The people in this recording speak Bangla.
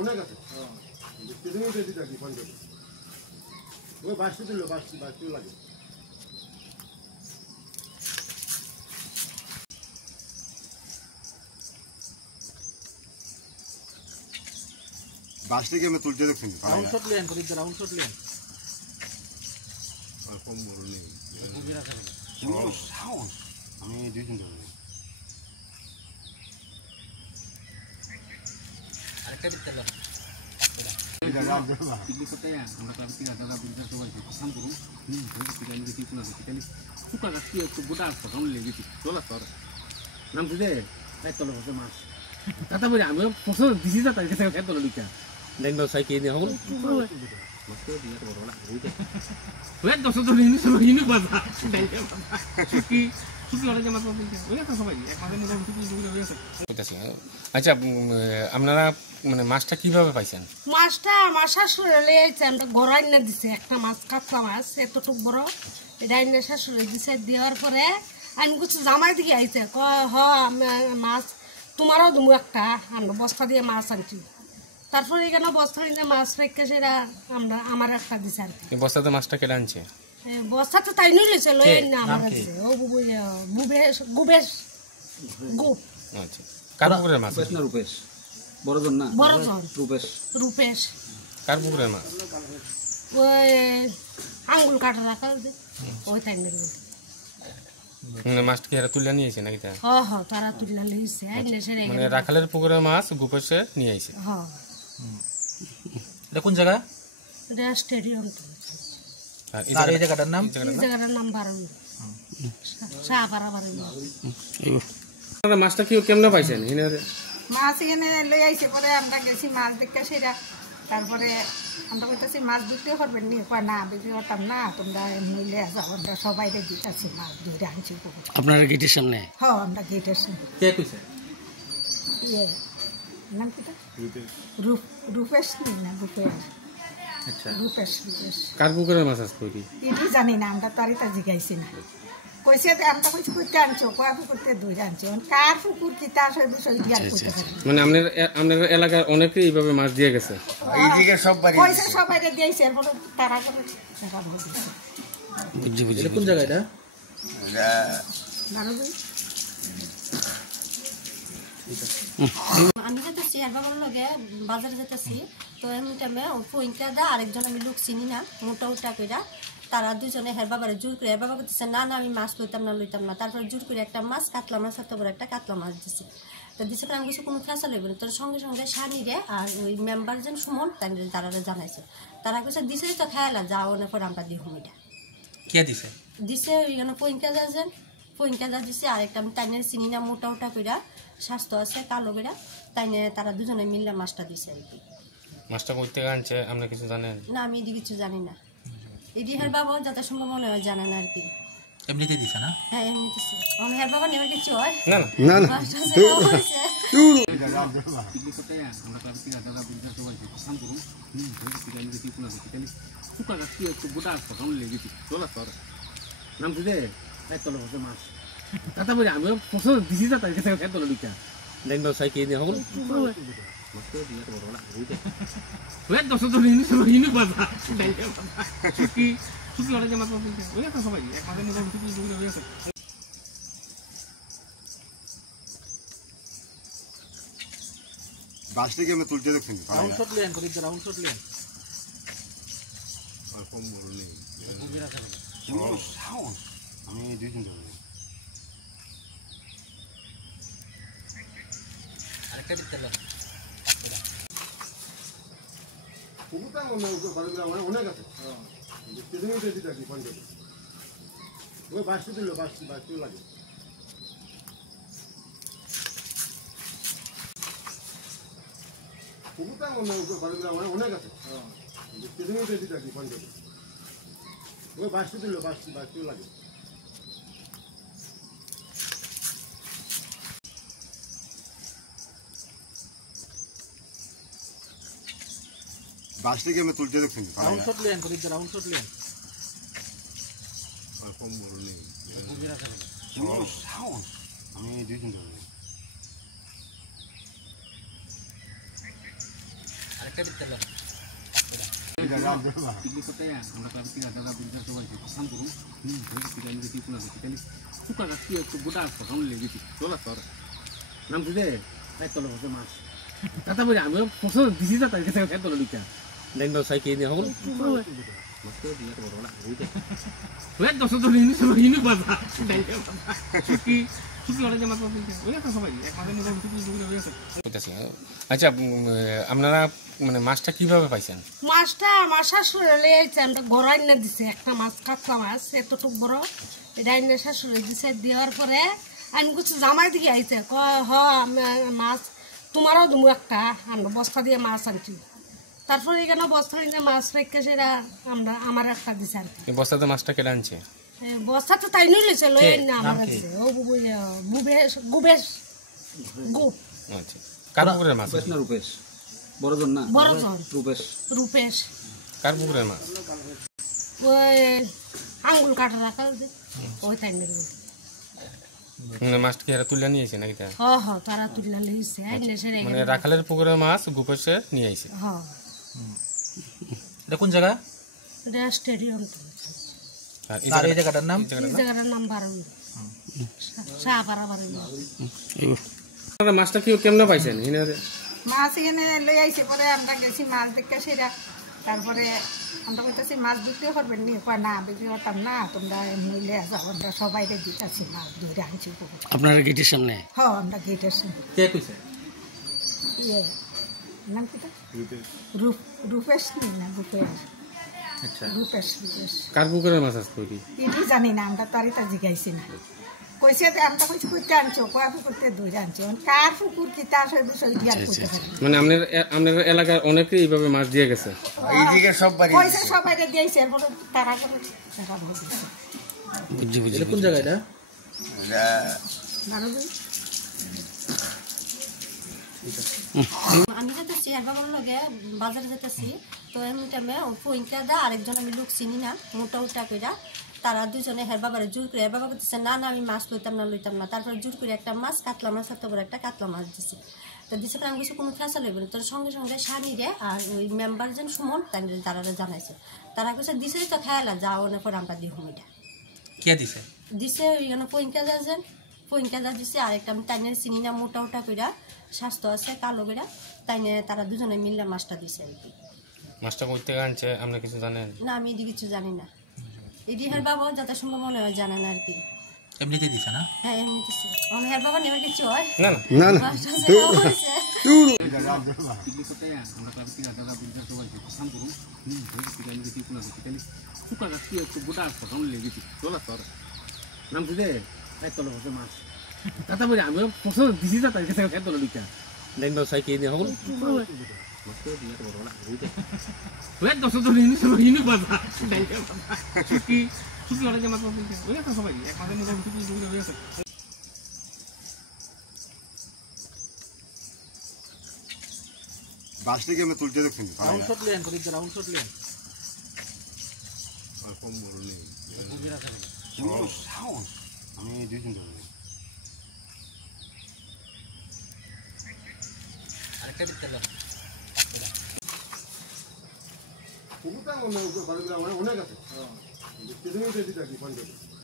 অনেক আছে ওই বাসটি তুললো বাসটি লাগে বাস থেকে আমি তুলতে দেখছি রাউন্ড শট লিয়েন করি রাউন্ড শট লিয়েন আর কম বড় নেই আমি দুই দিন ধরে আরেকটা দিতে দাও পিকনিক করতে আমরা কালকে দাদা বিলটা সবাই কাম করুন পিকনিক যদি কোনো পিকনিক কুকা গাছটি একটু গোটা ফটো লেগেছি চলা তোর নাম বুঝে তাই তোর হচ্ছে মাছ দাদা বলে আমি ফসল দিছি যা তাই কাছে খেত তোর দিকা দেখো সাইকেল নিয়ে হল মাছ তো দিয়ে বড় না ওই দশ তো নিনি বাজা কি আচ্ছা আপনারা মানে মাছটা কিভাবে পাইছেন? মাছটা আমার শাশুড়ি লিয়েছে আমরা ঘর আইনা দিছে একটা মাছ কাতলা মাছ এতটুক বড় এটা আইনা শাশুড়ি দিছে দেওয়ার পরে আমি কিছু জামাই দিকে আইছে মাছ তোমারও দেবো একটা আমরা বস্তা দিয়ে মাছ আনছি তারপরে এখানে বস্তা নিয়ে মাছ রেখে সেটা আমরা আমার একটা দিছে আর কি বস্তাতে মাছটা কেটে আনছে বস্তা তো তাই নিয়ে রয়েছে লয়ে না আমার কাছে ও গুবেশ গুপ আচ্ছা কার পুকুরের মাছ না রূপেশ বড়জন না বড়জন রূপেশ কার পুকুরের মাছ ওই আঙ্গুল কাটা রাখা ওই তাই নিয়ে মানে মাছ কি এরা তুলে নিয়েছে নাকি তা তারা তুলে নিয়েছে মানে রাখালের পুকুরের মাছ গুপেশে নিয়ে আইছে এটা কোন জায়গা এটা স্টেডিয়াম আর এই জায়গাটার নাম বারো শাহপাড়া মাছটা কি কেমনে পাইছেন মাছ এখানে লই আইছে পরে আমরা গেছি মাছ দেখতে সেটা তারপরে আমরা কইতেছি মাছ বিক্রি করবেন নি কয় না বিক্রি করতাম না তোমরা নইলে যাও আমরা সবাই দিতেছি মাছ ধরে আনছি আপনারা গেটের সামনে আমরা গেটের সামনে কে কইছে নাম কিটা রূপেশ না রূপেশ আচ্ছা রূপেশ কার পুকুরের মাছ আছে কই এটি জানি না আমরা তারই তা জিগাইছি না কইছে আমরা কইছি করতে আনছো কয় পুকুরতে ধরে আনছি কার পুকুর কি তা সব বিষয় দিয়ে করতে পারি মানে আপনার এলাকার অনেকেই এইভাবে মাছ দিয়ে গেছে এই দিকে সব বাড়ি পয়সা সবাই দিয়েছে এরপর তারা করে টাকা বুঝি কোন জায়গা এটা আমি যেতেছি আর বাবার লগে বাজারে যেতেছি তো এমনি টাইমে ফোনটা দা আরেকজন আমি লোক চিনি না মোটা উটা কইরা তারা দুজনে হের বাবারে জোর করে হের বাবা করতেছে না আমি মাছ লইতাম না তারপরে জোর করে একটা মাছ কাতলা মাছ এত বড় একটা কাতলা মাছ দিছে তো দিছে আমি কিছু কোনো ফেসা লইব না তোর সঙ্গে সঙ্গে সানিরে আর ওই মেম্বার যেন সুমন তারা জানাইছে তারা কইছে দিছে তো খেয়ালা যাও না পরে আমরা দিই হুমিটা কে দিছে দিছে ওইখানে পইঙ্কা যা দিছে আর একটা আমি তাইনের চিনি না মোটা উটা কইরা স্বাস্থ্য আছে কালো কইরা তাইনে তারা দুজনে মিললে মাছটা দিছে আর কি মাছটা কই থেকে আনছে আপনি কিছু জানেন না আমি এদিকে কিছু জানি না এটি হের বাবা যত সম্ভব মনে হয় জানে না আর কি এমনিতে দিছে না হ্যাঁ এমনি দিছে আমি হের বাবা নেবার কিছু হয় না পিকনিক করতে আমরা কালকে দাদা বিলটা সবাই কাম করুন পিকনিক যদি কোনো পিকনিক কুকা গাছটি একটু গোটা ফটো লেগেছি চলা তোর নাম বুঝে তাই তোর হচ্ছে মাছ দাদা বলে আমি ফসল দিছি যা তাই কাছে খেত তোর দিকা দেখো সাইকেল নিয়ে হল মাছ তো দিয়ে বড় না ওই দশ তো নিনি বাজা কি ছুটি হলে মাছ বলতে ওই তো সবাই এক মাসের মধ্যে ছুটি দুগুলো হয়ে গেছে বাস থেকে আমি তুলতে দেখছি রাউন্ড শট লিয়েন করি রাউন্ড শট লিয়েন আর কম বড় নেই আমি দুই দিন ধরে আরেকটা দিতে দাও অনেক আছে ওই বাসটি তুললো বাসটি লাগে অনেক আছে ওই বাসটি তুললো বাসটি লাগে বাস থেকে আমি তুলতে দেখছি রাউন্ড শট লিয়েন করি রাউন্ড শট লিয়েন আর কম বড় নেই আমি দুই দিন ধরে পিকনিক করতে আমরা ক্লাব থেকে দাদা বিদ্যা সবাই কাম করু পিকালি গেছি কোনা পিকালি শুকা গাছটি একটু গোটা ফটানো লেগেছি চলা তোর নাম তুই একতলা বসে মাছ দাদা বলি আমি পছন্দ দিছি না তার কাছে একতলা লিখা লাইন বাউ সাইকেল নিয়ে হল মস্ত দিয়ে তো বড় না হইতে ওই 10 জন হিনি বাজা শুকি শুকি অনেক মাছ পাইছে ওই তো সবাই এক মাসের নিয়ে শুকি শুকি হয়েছে হইতাছে। আচ্ছা আপনারা মানে মাছটা কিভাবে পাইছেন? মাছটা আমার শাশুড়ি লেগেছে, আমরা ঘর আইনা দিছে একটা মাছ, কাতলা মাছ এতটুক বড়, এটা আইনা শাশুড়ি দিছে। দেওয়ার পরে আমি কিছু জামাই দিকে আইছে, মাছ তোমারও দেবো একটা, আমরা বস্তা দিয়ে মাছ আনছি। তারপরে এখানে বস্তা নিয়ে মাছ রেখে সেটা আমরা আমার একটা দিছে আর কি। এই বস্তাতে মাছটা কেটে আনছে? বস্তা তো তাই নিয়ে রয়েছে, লয়ে না আমার দিছে। ও গুবেশ গুবেশ গুপ। আচ্ছা, কার পুকুরের মাছ? না রূপেশ বড়জন না বড়জন রূপেশ রূপেশ। কার পুকুরের মাছ? ওই আঙ্গুল কাটা রাখা ওই তাই নিয়ে মানে মাছটা কি এরা তুলে নিয়ে আইছে নাকি? তারা তুললা লইছে আইলে সেরে মানে রাখালের পুকুরের মাছ গুপেশে নিয়ে আইছে। এটা কোন জায়গা? এটা স্টেডিয়াম। আর এই জায়গাটার নাম? এই জায়গাটার নাম বারুন শাহপাড়া বারুন। আপনারা মাছটা কি কেমনে পাইছেন? মাছ এখানে লই আইছে, পরে আমরা গেছি মাছ দেখতে সেরা। তারপরে আমরা কইতাছি মাছ বিক্রি করবেন নি? কয় না বিক্রি করতাম না, তোমরা এমনি যাও, আমরা সবাই দিতেছি মাছ ধরে আনছি। আপনারা গেটের সামনে? আমরা গেটের সামনে। কে কইছে? ইয়ে নাম কিটা? রূপেশ না রূপেশ। আচ্ছা, রূপেশ রূপেশ। কার পুকুরের মাছ আছে? এটি জানি না, আমরা তারই তা জিগাইছি না। কইছে আমরা কইছি কইতে আনছো, কয়া পুকুরতে ধরে আনছো, কার পুকুর কি তা সেই বিষয় দিয়ে আর কইতে পারি। মানে আপনার এলাকার অনেকে এইভাবে মাছ দিয়ে গেছে? এইদিকে সব বাড়ি কইছে সবাই দিয়েছে, এরপর তারা করে টাকা ভালো। বুঝছি বুঝছি। এটা কোন জায়গা এটা? আমি যেতেছি আর বাবার লগে বাজারে যেতেছি, তো এমনি টাইমে ফইনকা দা আরেকজন আমি লোক চিনি না, মোটা উটা কইরা তারা দুজনে হের বাবারে জোর করে, হের বাবা করতেছে না না আমি মাছ লইতাম না। তারপরে জোর করে একটা মাছ, কাতলা মাছ, এত বড় একটা কাতলা মাছ দিছে। তো দিছে আমি কিছু কোনো ফেসা লইব না, তোর সঙ্গে সঙ্গে স্বামীরে আর ওই মেম্বার যেন সুমন তারা জানাইছে। তারা কিছু দিছে তো খেয়ালা যাও না পরে আমরা দিই হুমিটা কে দিছে? দিছে ওইখানে ফইনকা যা দিছে। আর একটা আমি তাইনের চিনি না, মোটা উটা কইরা, স্বাস্থ্য আছে কালো কইরা, তাইনে তারা দুজনে মিললে মাছটা দিছে আর কি। মাছটা কই থেকে আনছে আপনি কিছু জানেন? না আমি এদিকে কিছু জানি না, এটি হের বাবা যত সম্ভব মনে হয় জানে না আর কি। এমনিতে দিছে না? হ্যাঁ এমনি দিছে, আমার হের বাবা নেবার কিছু হয় না না মাছটা যে খাওয়া হয়েছে। পিকনিক করতে আমরা ক্লাব থেকে দাদা বিদ্যা সবাই কাম করু পিকালি গেছি কোনা পিকালি শুকা গাছটি একটু গোটা ফটানো লেগেছি চলা তোর নাম তুই একতলা বসে মাছ দাদা বলি আমি পছন্দ দিছি না তার কাছে একতলা লিখা লাইন বাউ সাইকেল নিয়ে হল মস্ত দিয়ে তো বড় না হইতে ওই 10 জন হিনি বাজা শুকি শুকি অনেক মাছ পাইছে ওই তো সবাই এক মাসের নিয়ে শুকি শুকি হয়েছে। বাস থেকে আমি তুলতে দেখুন রাউন্ড শট লেন, কদিক রাউন্ড শট লেন। আমি দুইজন যাবো। আরেকটা দিতে অনেক আছে।